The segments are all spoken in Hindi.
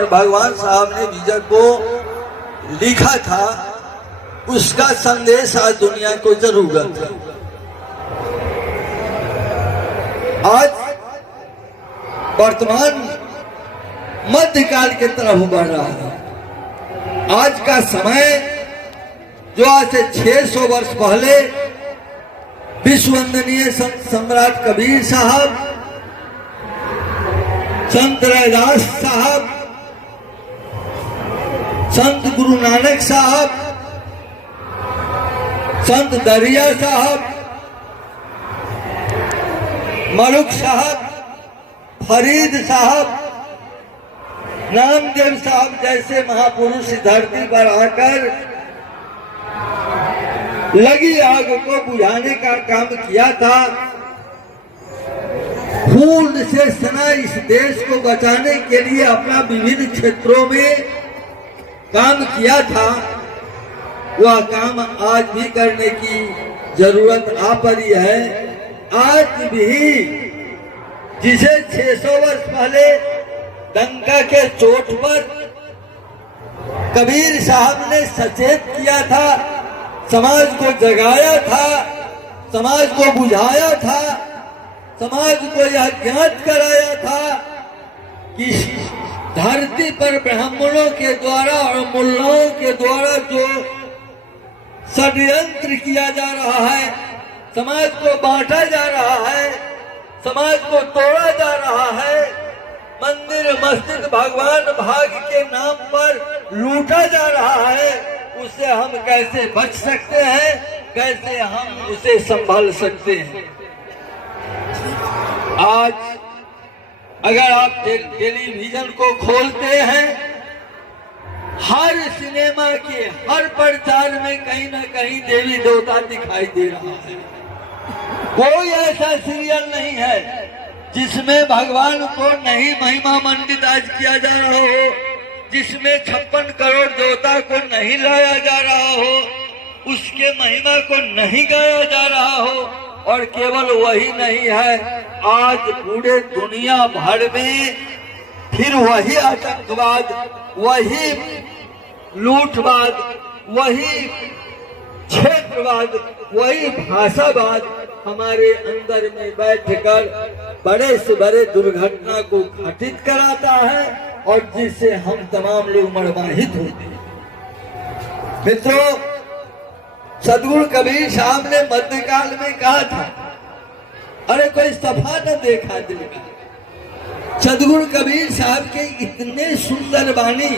और भगवान साहब ने विजय को लिखा था, उसका संदेश आज दुनिया को जरूरत है। आज वर्तमान मध्यकाल की तरफ बढ़ रहा है। आज का समय जो आज से 600 वर्ष पहले विश्व वंदनीय संत सम्राट कबीर साहब, संत रैदास साहब, संत गुरु नानक साहब, संत दरिया साहब, मलुक साहब, फरीद साहब, नामदेव साहब जैसे महापुरुष धरती पर आकर लगी आग को बुझाने का काम किया था। खून से सना इस देश को बचाने के लिए अपना विभिन्न क्षेत्रों में काम किया था। वह काम आज भी करने की जरूरत आ पड़ी है। आज भी जिसे 600 वर्ष पहले डंका के चोट पर कबीर साहब ने सचेत किया था, समाज को जगाया था, समाज को बुझाया था, समाज को यह ज्ञात कराया था कि धरती पर ब्राह्मणों के द्वारा और मुल्लाओं के द्वारा जो षड्यंत्र किया जा रहा है, समाज को बांटा जा रहा है, समाज को तोड़ा जा रहा है, मंदिर मस्जिद भगवान भाग के नाम पर लूटा जा रहा है, उससे हम कैसे बच सकते हैं, कैसे हम उसे संभाल सकते हैं। आज अगर आप टेलीविजन को खोलते हैं, हर सिनेमा के हर प्रचार में कहीं न कहीं देवी देवता दिखाई दे रहा है। कोई ऐसा सीरियल नहीं है जिसमें भगवान को नहीं महिमा मंडित आज किया जा रहा हो, जिसमें 56 करोड़ देवता को नहीं लाया जा रहा हो, उसके महिमा को नहीं गाया जा रहा हो। और केवल वही नहीं है, आज पूरे दुनिया भर में फिर वही आतंकवाद, वही लूटवाद, वही क्षेत्रवाद, वही भाषावाद हमारे अंदर में बैठकर बड़े से बड़े दुर्घटना को घटित कराता है और जिससे हम तमाम लोग मर्माहित होते हैं। मित्रों, सदगुरु कबीर साहब ने मध्यकाल में कहा था, अरे कोई सफा न देखा दिल का। सदगुरु कबीर साहब के इतने सुंदर वाणी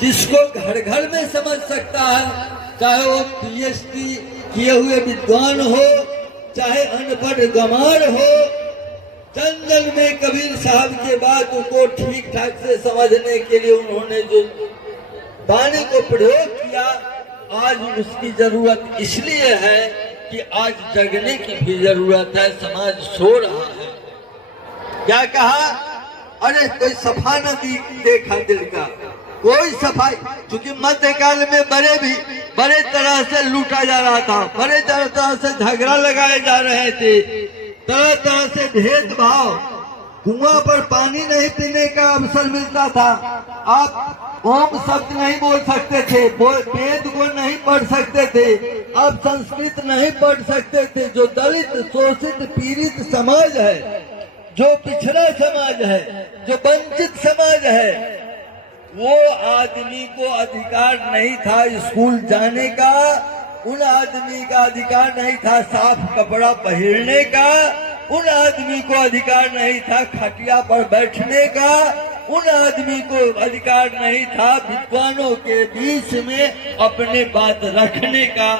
जिसको घर घर में समझ सकता है, चाहे वो पीएचडी किए हुए विद्वान हो, चाहे अनपढ़ गंवार हो, जंगल में कबीर साहब के बात को ठीक ठाक से समझने के लिए उन्होंने जो वाणी को प्रयोग किया, आज उसकी जरूरत इसलिए है कि आज जगने की भी जरूरत है। समाज सो रहा है। क्या कहा? अरे कोई सफा न देखा दिल का, कोई सफाई। क्योंकि मध्यकाल में बड़े तरह से लूटा जा रहा था, बड़े तरह से झगड़ा लगाए जा रहे थे, तरह तरह से भेदभाव, कुआं पर पानी नहीं पीने का अवसर मिलता था, आप ओम शब्द नहीं बोल सकते थे, वेद को नहीं पढ़ सकते थे, आप संस्कृत नहीं पढ़ सकते थे। जो दलित शोषित पीड़ित समाज है, जो पिछड़ा समाज है, जो वंचित समाज है, वो आदमी को अधिकार नहीं था स्कूल जाने का, उन आदमी का अधिकार नहीं था साफ कपड़ा पहनने का, उन आदमी को अधिकार नहीं था खटिया पर बैठने का, उन आदमी को अधिकार नहीं था विद्वानों के बीच में अपने बात रखने का।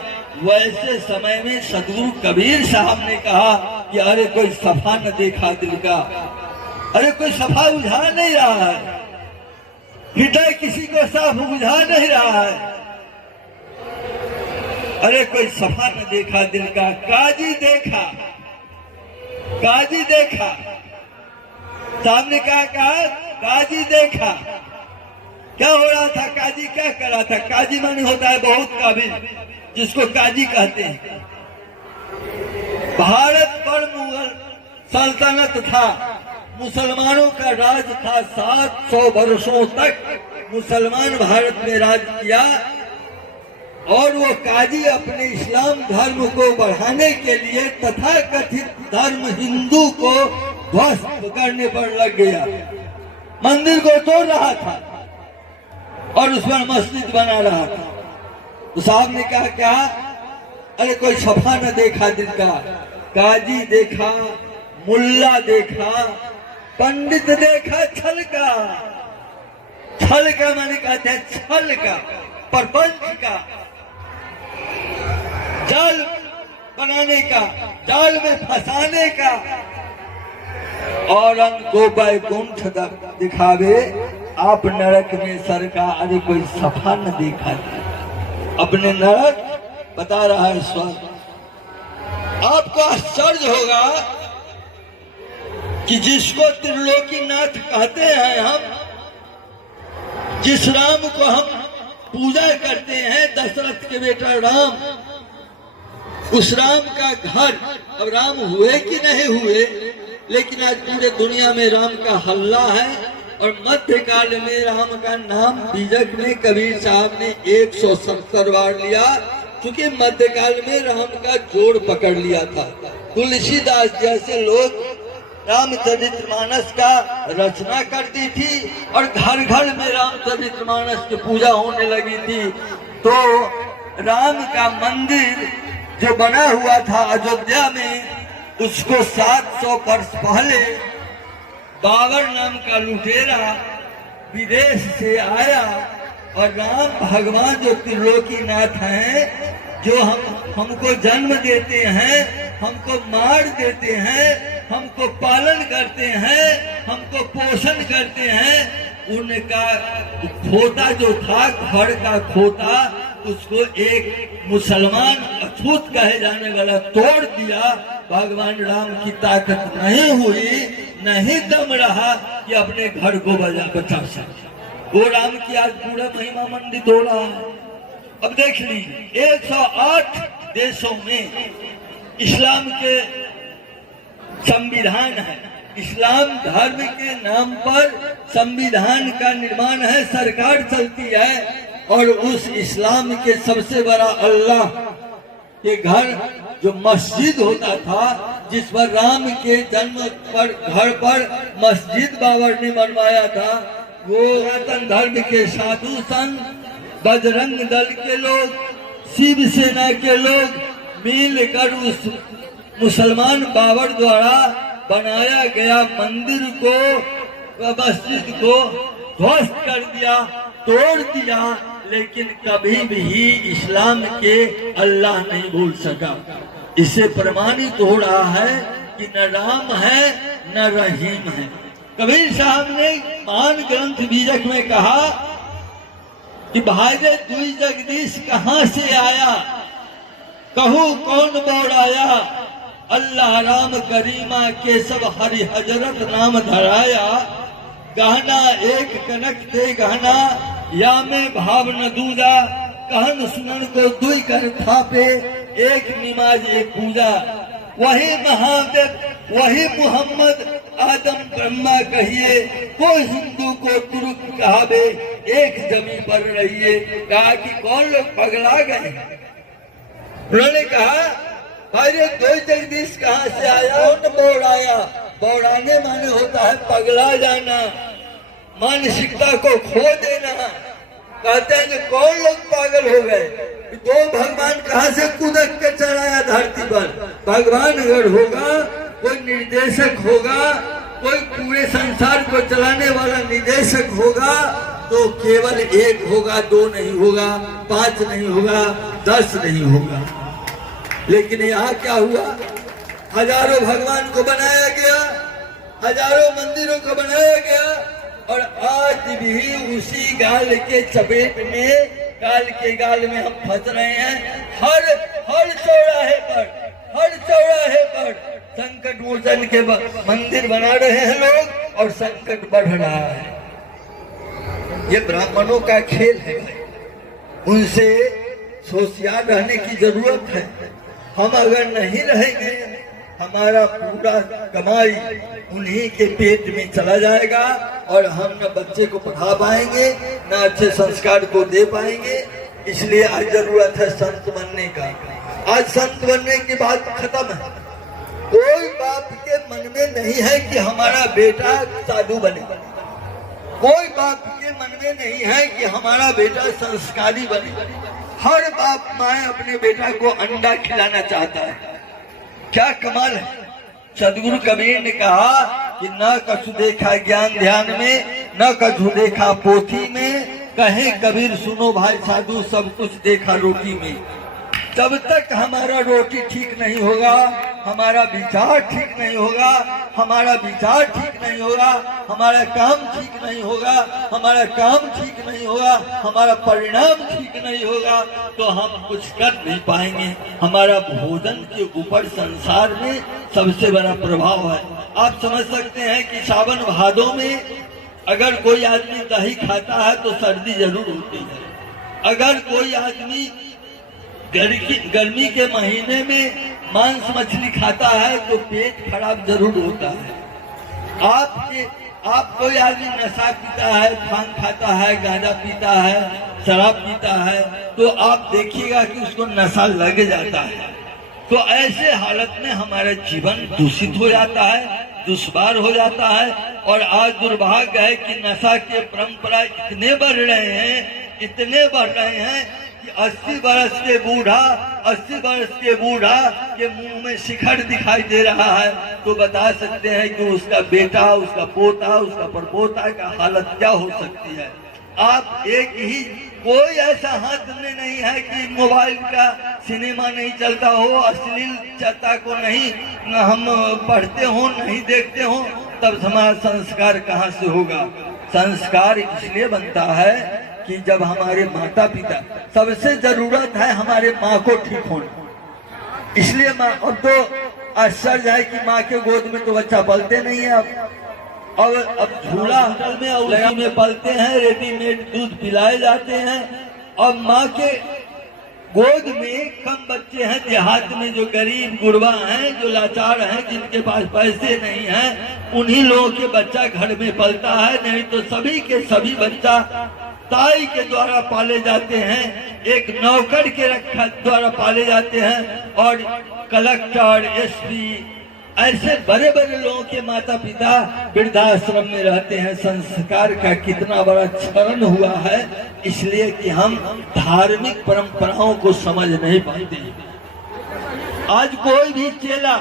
वैसे समय में सदगुरु कबीर साहब ने कहा कि अरे कोई सफा न देखा दिल का, अरे कोई सफा बुझा नहीं रहा है, हृदय किसी को साफ बुझा नहीं रहा है, अरे कोई सफा न देखा दिल का। काजी देखा, काजी देखा, सामने कहा काजी देखा। क्या हो रहा था? काजी क्या कर रहा था? काजी माने होता है बहुत काबिल, जिसको काजी कहते हैं। भारत पर मुगल सल्तनत था, मुसलमानों का राज था। 700 वर्षों तक मुसलमान भारत में राज किया और वो काजी अपने इस्लाम धर्म को बढ़ाने के लिए तथाकथित धर्म हिंदू को ध्वस्त करने पर लग गया। मंदिर को तोड़ रहा था और उस पर मस्जिद बना रहा था। तो साहब ने कहा क्या, अरे कोई सफा न देखा दिल का, काजी देखा, मुल्ला देखा, पंडित देखा छल का। छल का माने कहते हैं छल का, प्रपंच का, जाल बनाने का, जाल में फंसाने का। और को बैकुंठ दिखावे, आप नरक में सरकार। अरे कोई सफा न देखा, अपने नरक बता रहा है स्वामी। आपको आश्चर्य होगा कि जिसको त्रिलोकीनाथ कहते हैं हम, जिस राम को हम पूजा करते हैं, दशरथ के बेटा राम, उस राम का घर, अब राम हुए कि नहीं हुए, लेकिन आज पूरे दुनिया में राम का हल्ला है। और मध्यकाल में राम का नाम बीजक में कबीर साहब ने 170 बार लिया, क्योंकि मध्यकाल में राम का जोड़ पकड़ लिया था। तुलसीदास जैसे लोग रामचरितमानस का रचना करती थी और घर घर में रामचरितमानस की पूजा होने लगी थी। तो राम का मंदिर जो बना हुआ था अयोध्या में, उसको 700 वर्ष पहले बाबर नाम का लुटेरा विदेश से आया और राम भगवान जो त्रिलोकीनाथ हैं, जो हमको जन्म देते हैं, हमको मार देते हैं, हमको पालन करते हैं, हमको पोषण करते हैं, उनका खोता जो था, घर का खोता, उसको एक मुसलमान अछूत कहे जाने वाला तोड़ दिया। भगवान राम की ताकत नहीं हुई, नहीं दम रहा कि अपने घर को बचा सके। वो राम की आज पूरा महिमा मंडित हो रहा है। अब देख लीजिए, 108 देशों में इस्लाम के संविधान है। इस्लाम धर्म के नाम पर संविधान का निर्माण है, सरकार चलती है। और उस इस्लाम के सबसे बड़ा अल्लाह के घर जो मस्जिद होता था, जिस पर राम के जन्म पर घर पर मस्जिद बाबर ने बनवाया था, वो सनातन धर्म के साधु संत, बजरंग दल के लोग, शिव सेना के लोग मिलकर उस मुसलमान बाबर द्वारा बनाया गया मंदिर को, मस्जिद को ध्वस्त कर दिया, तोड़ दिया। लेकिन कभी भी इस्लाम के अल्लाह नहीं भूल सका। इससे प्रमाणित हो रहा है कि न राम है न रहीम है। कबीर साहब ने महान ग्रंथ बीजक में कहा कि भाई रे दुई जगदीश कहाँ से आया, कहूँ कौन बोराया, अल्लाह राम करीमा के सब हरि हजरत नाम धराया। गहना एक कनक दे गहना, या में भाव न दूजा, कहन सुनन को दुई कर थापे, एक निमाज एक पूजा। वही महादेव वही मोहम्मद, आदम ब्रह्मा कहिए, कोई हिंदू को तुर्क कहावे, एक जमीन पर रहिए। कहा कि कौन लोग पगला गए। उन्होंने कहा अरे दो जगदीश कहाँ से आया, कौन बोराया। बोराने माने होता है पगला जाना, मानसिकता को खो देना। कहते हैं कि कौन लोग पागल हो गए, दो भगवान कहाँ से कूदक के चढ़ाया धरती पर। भगवान अगर होगा, कोई निर्देशक होगा, कोई पूरे संसार को चलाने वाला निदेशक होगा, तो केवल एक होगा, दो नहीं होगा, 5 नहीं होगा, 10 नहीं होगा। लेकिन यहाँ क्या हुआ, हजारों भगवान को बनाया गया, हजारों मंदिरों को बनाया गया, और आज भी उसी गाल के चपेट में, गाल के गाल में हम फंस रहे हैं। हर चौराहे पर संकट मोचन के मंदिर बना रहे हैं लोग, और संकट बढ़ रहा है। ये ब्राह्मणों का खेल है, उनसे होशियार रहने की जरूरत है। हम अगर नहीं रहेंगे हमारा पूरा कमाई उन्हीं के पेट में चला जाएगा और हम न बच्चे को पढ़ा पाएंगे, न अच्छे संस्कार को दे पाएंगे। इसलिए आज जरूरत है संत बनने का। आज संत बनने की बात खत्म है। कोई बाप के मन में नहीं है कि हमारा बेटा साधु बने, कोई बाप के मन में नहीं है कि हमारा बेटा संस्कारी बने। हर बाप माँ अपने बेटा को अंडा खिलाना चाहता है। क्या कमाल है। सदगुरु कबीर ने कहा कि न कछु देखा ज्ञान ध्यान में, न कछु देखा पोथी में, कहे कबीर सुनो भाई साधु सब कुछ देखा रोटी में। जब तक हमारा रोटी ठीक नहीं होगा, हमारा विचार ठीक नहीं होगा, हमारा विचार ठीक नहीं होगा, हमारा काम ठीक नहीं होगा, हमारा काम ठीक नहीं होगा, हमारा परिणाम ठीक नहीं होगा, तो हम कुछ कर नहीं पाएंगे। हमारा भोजन के ऊपर संसार में सबसे बड़ा प्रभाव है। आप समझ सकते हैं कि सावन भादों में अगर कोई आदमी दही खाता है तो सर्दी जरूर होती है। अगर कोई आदमी गर्मी के महीने में मांस मछली खाता है तो पेट खराब जरूर होता है। आप कोई आदमी नशा पीता है, भांग खाता है, गांजा पीता है, शराब पीता है, तो आप देखिएगा कि उसको नशा लग जाता है। तो ऐसे हालत में हमारा जीवन दूषित हो जाता है, दुश्वार हो जाता है। और आज दुर्भाग्य है कि नशा के परंपरा इतने बढ़ रहे हैं, इतने बढ़ रहे हैं 80 वर्ष के बूढ़ा के मुंह में शिखर दिखाई दे रहा है, तो बता सकते हैं कि उसका बेटा, उसका पोता, उसका परपोता का हालत क्या हो सकती है। आप एक ही कोई ऐसा हाथ में नहीं है कि मोबाइल का सिनेमा नहीं चलता हो, अश्लीलता को नहीं हम पढ़ते हो, नहीं देखते हो, तब हमारा संस्कार कहाँ से होगा। संस्कार इसलिए बनता है कि जब हमारे माता पिता, सबसे जरूरत है हमारे माँ को ठीक होना। इसलिए माँ, अब तो आश्चर्य है कि माँ के गोद में तो बच्चा पलते नहीं है। अब झूला होटल में उसी में पलते हैं, रेडीमेड दूध पिलाए जाते हैं। और माँ के गोद में कम बच्चे हैं देहात में, जो गरीब गुरबा हैं, जो लाचार हैं, जिनके पास पैसे नहीं हैं, उन्हीं लोगों के बच्चा घर में पलता है। नहीं तो सभी के सभी बच्चा ताई के द्वारा पाले जाते हैं, एक नौकर के द्वारा पाले जाते हैं। और कलेक्टर, एसपी, ऐसे बड़े बड़े लोगों के माता पिता वृद्धाश्रम में रहते हैं। संस्कार का कितना बड़ा क्षरण हुआ है, इसलिए कि हम धार्मिक परंपराओं को समझ नहीं पाते। आज कोई भी चेला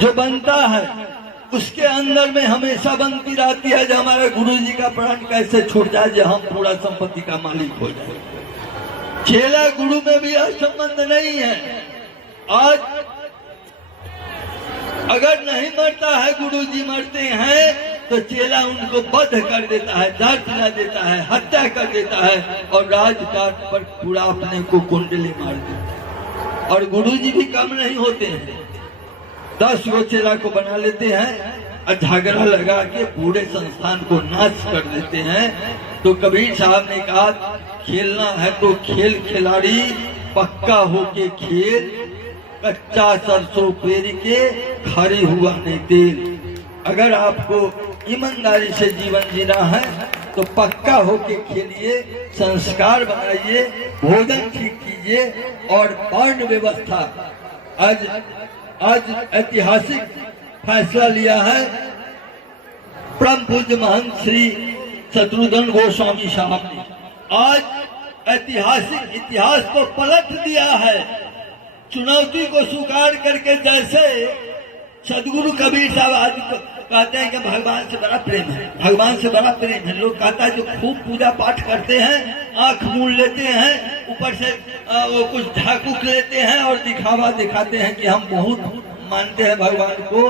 जो बनता है उसके अंदर में हमेशा बनती रहती है जो हमारे गुरु जी का प्राण कैसे छूट जाए, जो हम पूरा संपत्ति का मालिक हो जाए। चेला गुरु में भी संबंध नहीं है। आज अगर नहीं मरता है, गुरु जी मरते हैं तो चेला उनको बध कर देता है, जहर पिला देता है, हत्या कर देता है और राजकाट पर पूरा अपने को कुंडली मार देता है। और गुरु जी भी कम नहीं होते हैं, 10 गो चेला को बना लेते हैं और झगड़ा लगा के पूरे संस्थान को नाश कर देते हैं। तो कबीर साहब ने कहा, खेलना है तो खेल खिलाड़ी, पक्का होके खेल, कच्चा सरसों पेर के खरी हुआ नहीं तेल। अगर आपको ईमानदारी से जीवन जीना है तो पक्का होके खेलिए, संस्कार बनाइए, भोजन ठीक कीजिए। और वर्ण व्यवस्था आज ऐतिहासिक फैसला लिया है परम पूज्य महंत श्री शत्रुघ्न गोस्वामी साहब ने। आज ऐतिहासिक इतिहास को पलट दिया है, चुनौती को स्वीकार करके। जैसे सदगुरु कबीर साहब आज कहते हैं कि भगवान से बड़ा प्रेम है, भगवान से बड़ा प्रेम है। लोग कहता है जो खूब पूजा पाठ करते हैं, आंख मूंद लेते हैं, ऊपर से वो कुछ झाकुक लेते हैं और दिखावा दिखाते हैं कि हम बहुत मानते हैं भगवान को।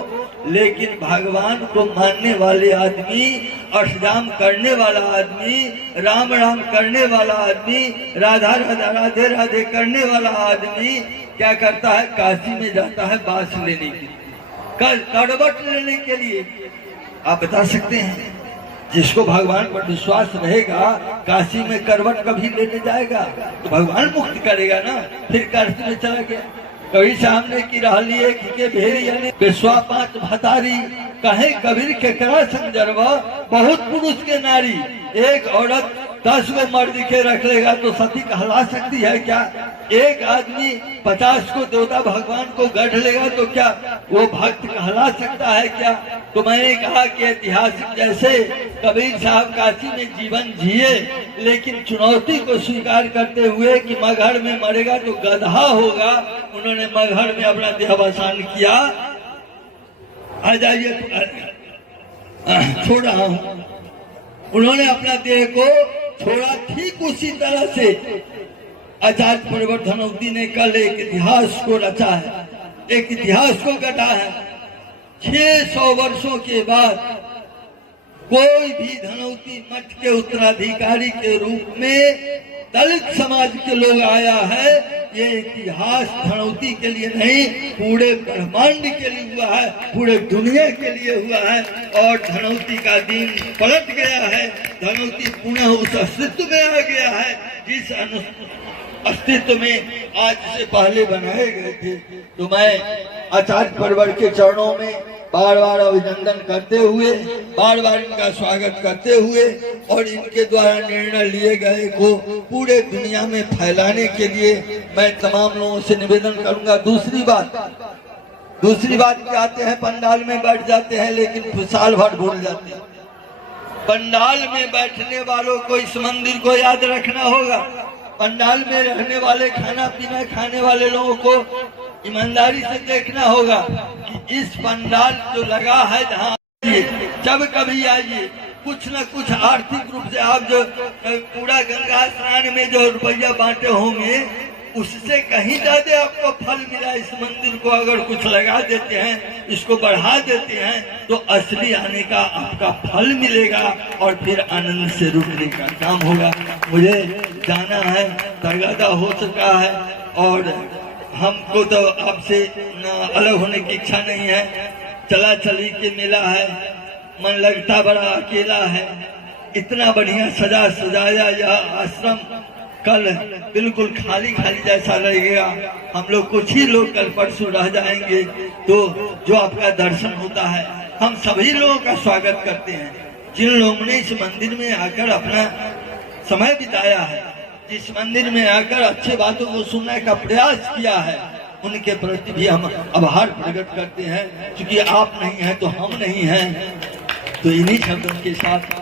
लेकिन भगवान को मानने वाले आदमी, अष्टयाम करने वाला आदमी, राम राम करने वाला आदमी, राधा राधा राधे राधे करने वाला आदमी क्या करता है? काशी में जाता है बांस लेने के लिए, करवट लेने के लिए। आप बता सकते हैं जिसको भगवान पर विश्वास रहेगा काशी में करवट कभी लेने जाएगा तो भगवान मुक्त करेगा ना। फिर काशी में चला गया, कभी सामने की रहलिए के भेड़िया ने पेशवा पांच भतारी कहे कबीर के करा संजरवा बहुत पुरुष के नारी। एक औरत 10 को मर्द के रख लेगा तो सती कहला सकती है क्या? एक आदमी 50 को देवता भगवान को गढ़ लेगा तो क्या वो भक्त कहला सकता है क्या? तो मैंने कहा कि ऐतिहासिक जैसे कबीर साहब काशी में जीवन जिए, लेकिन चुनौती को स्वीकार करते हुए कि मगहर में मरेगा तो गधा होगा, उन्होंने मगहर में अपना देहावसान किया। आ जाइए, छोड़ रहा हूं। उन्होंने अपना देह को छोड़ा। ठीक उसी तरह से आचार्य परिवर धनौती ने कल एक इतिहास को रचा है, एक इतिहास को गढ़ा है। 600 वर्षों के बाद कोई भी धनौती मठ के उत्तराधिकारी के रूप में दलित समाज के लोग आया है। ये इतिहास धनौती के लिए नहीं, पूरे ब्रह्मांड के लिए हुआ है, पूरे दुनिया के लिए हुआ है। और धनौती का दिन पलट गया है। धनौती पुनः उस अस्तित्व में आ गया है जिस अस्तित्व में आज से पहले बनाए गए थे। तो मैं आचार्य परिवर के चरणों में बार बार अभिनंदन करते हुए, बार बार इनका स्वागत करते हुए और इनके द्वारा निर्णय लिए गए को पूरे दुनिया में फैलाने के लिए मैं तमाम लोगों से निवेदन करूंगा। दूसरी बात क्या आते हैं, पंडाल में बैठ जाते हैं लेकिन साल भर भूल जाते हैं। पंडाल में बैठने वालों को इस मंदिर को याद रखना होगा। पंडाल में रहने वाले, खाना पीना खाने वाले लोगों को ईमानदारी से देखना होगा कि इस पंडाल जो लगा है जहाँ जब कभी आइए कुछ न कुछ आर्थिक रूप से आप जो पूरा गंगा स्नान में जो रुपया बांटे होंगे उससे कहीं ज्यादा आपको फल मिला। इस मंदिर को अगर कुछ लगा देते हैं, इसको बढ़ा देते हैं तो असली आने का आपका फल मिलेगा और फिर आनंद से रुकने का काम होगा। मुझे जाना है, तगादा हो चुका है और हमको तो आपसे अलग होने की इच्छा नहीं है। चला चली के मेला है, मन लगता बड़ा अकेला है। इतना बढ़िया सजा सजाया यह आश्रम कल बिल्कुल खाली खाली जैसा लगेगा। हम लोग कुछ ही लोग कल परसों रह जाएंगे। तो जो आपका दर्शन होता है, हम सभी लोगों का स्वागत करते हैं। जिन लोगों ने इस मंदिर में आकर अपना समय बिताया है, इस मंदिर में आकर अच्छे बातों को सुनने का प्रयास किया है, उनके प्रति भी हम आभार प्रकट करते हैं। क्योंकि आप नहीं हैं तो हम नहीं हैं। तो इन्हीं शब्दों के साथ